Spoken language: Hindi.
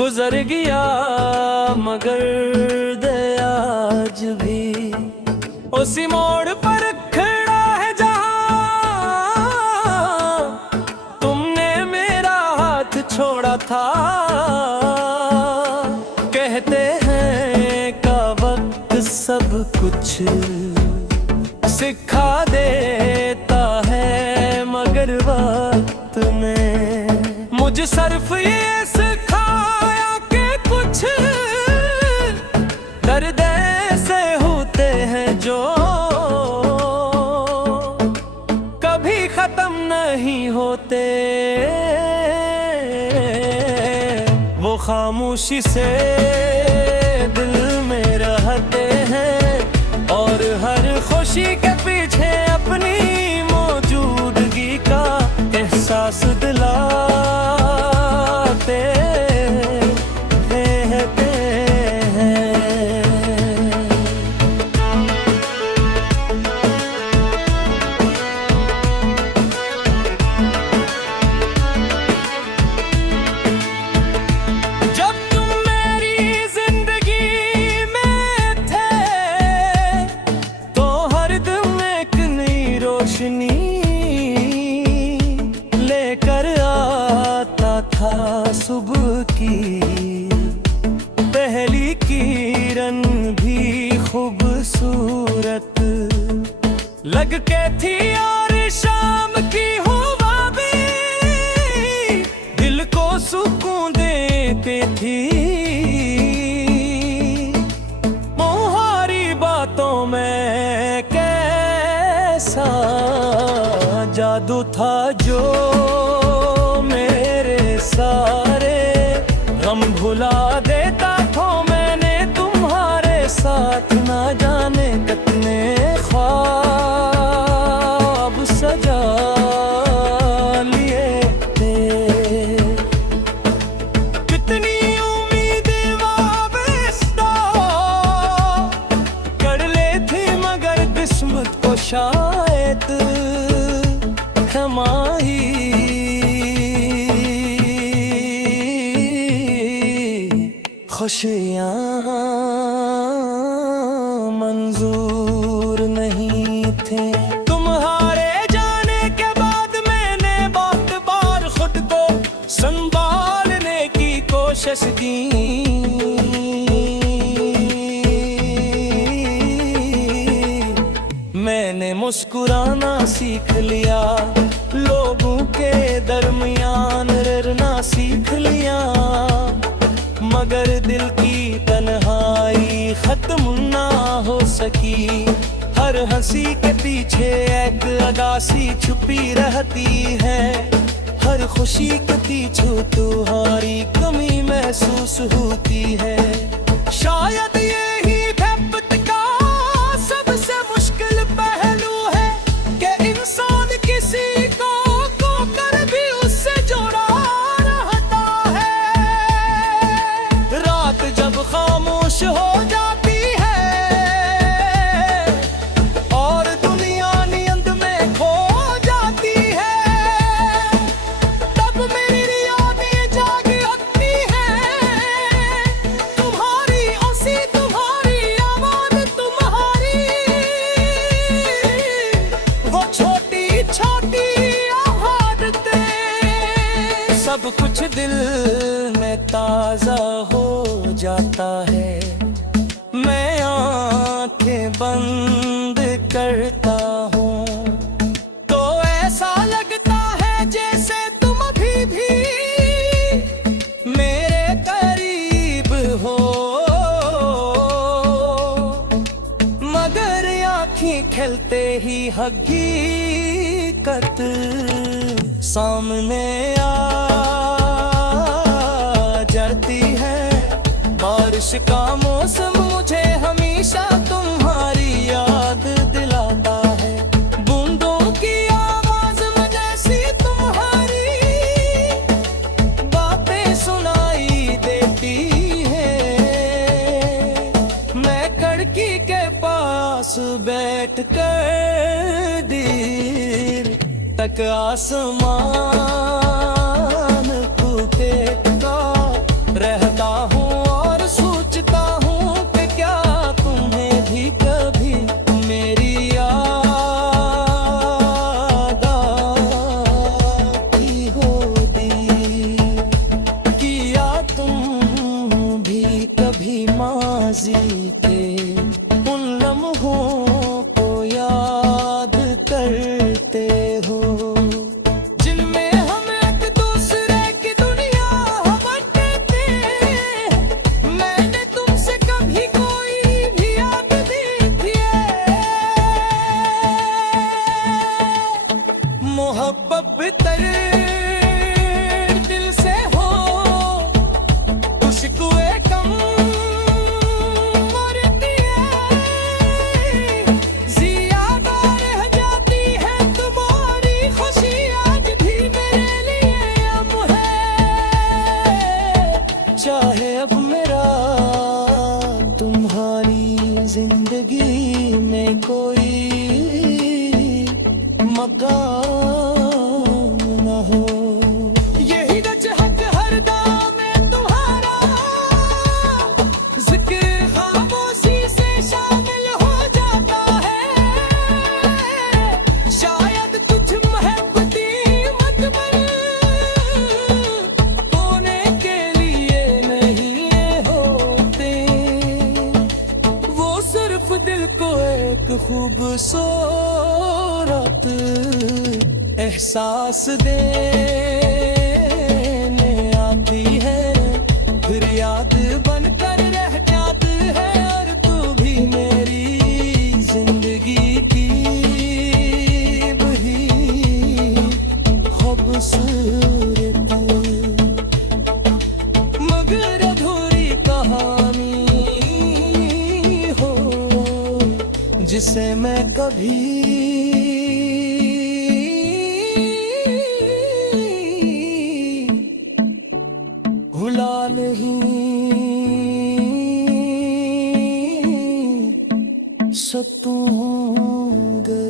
गुजर गया मगर दे आज भी उसी मोड़ पर खड़ा है जहां तुमने मेरा हाथ छोड़ा था। कहते हैं का वक्त सब कुछ सिखा देता है, मगर वक्त ने मुझे सिर्फ ये सिखाया कि कुछ दर्द ऐसे होते हैं जो कभी खत्म नहीं होते। वो खामोशी से दिल में रहते हैं और हर खुशी के पीछे अपनी मौजूदगी का एहसास दिलाते हैं। जब तुम मेरी जिंदगी में थे तो हर दम एक नई रोशनी लेकर आता था। सुबह की पहली किरण भी खूबसूरत लगके थी और शाम की हवा भी दिल को सुकून देती थी। तुम्हारी बातों में कैसा जादू था जो मेरे सारे गम भुला देता था। मैंने तुम्हारे साथ ना जाने कितने ख्वाब सजा लिए थे, कितनी उम्मीदें वाबस्ता कर ले थी, मगर किस्मत को शायद हमारी खुशियाँ मंजूर नहीं थे। तुम्हारे जाने के बाद मैंने बहुत बार खुद को संभालने की कोशिश की, मैंने मुस्कुराना सीख लिया, लोगों के दरमियान रहना सीख लिया, मगर दिल की तन्हाई खत्म ना हो सकी। हर हंसी के पीछे एक अगासी छुपी रहती है, हर खुशी के पीछे तुम्हारी कमी महसूस होती है। शायद यही मोहब्बत का सबसे मुश्किल पहलू है कि इंसान किसी को खोकर भी उससे जुड़ा रहता है। रात जब खामोश हो जाती है और दुनिया नींद में खो जाती है, तब मेरी यादें जाग उठती हैं। तुम्हारी हंसी, तुम्हारी आवाज़, तुम्हारी वो छोटी छोटी आदतें, सब कुछ दिल में ताज़ा हो जाता है। मैं आंखें बंद करता हूँ तो ऐसा लगता है जैसे तुम अभी भी मेरे करीब हो, मगर आँखें खिलते ही हकीकत सामने आ जाती है। बारिश का मौसम मुझे हमेशा तुम्हारी याद दिलाता है, बूंदों की आवाज में जैसी तुम्हारी बातें सुनाई देती है। मैं खिड़की के पास बैठ कर देर तक आसमान को देखता रहता खूबसूरत एहसास देने आती है, फिर याद बनकर रह जाती है। और तू भी मेरी जिंदगी की वही खूबसूरत मगर अधूरी कहानी हो, जिसे मैं कभी भुला नहीं सकूंगा।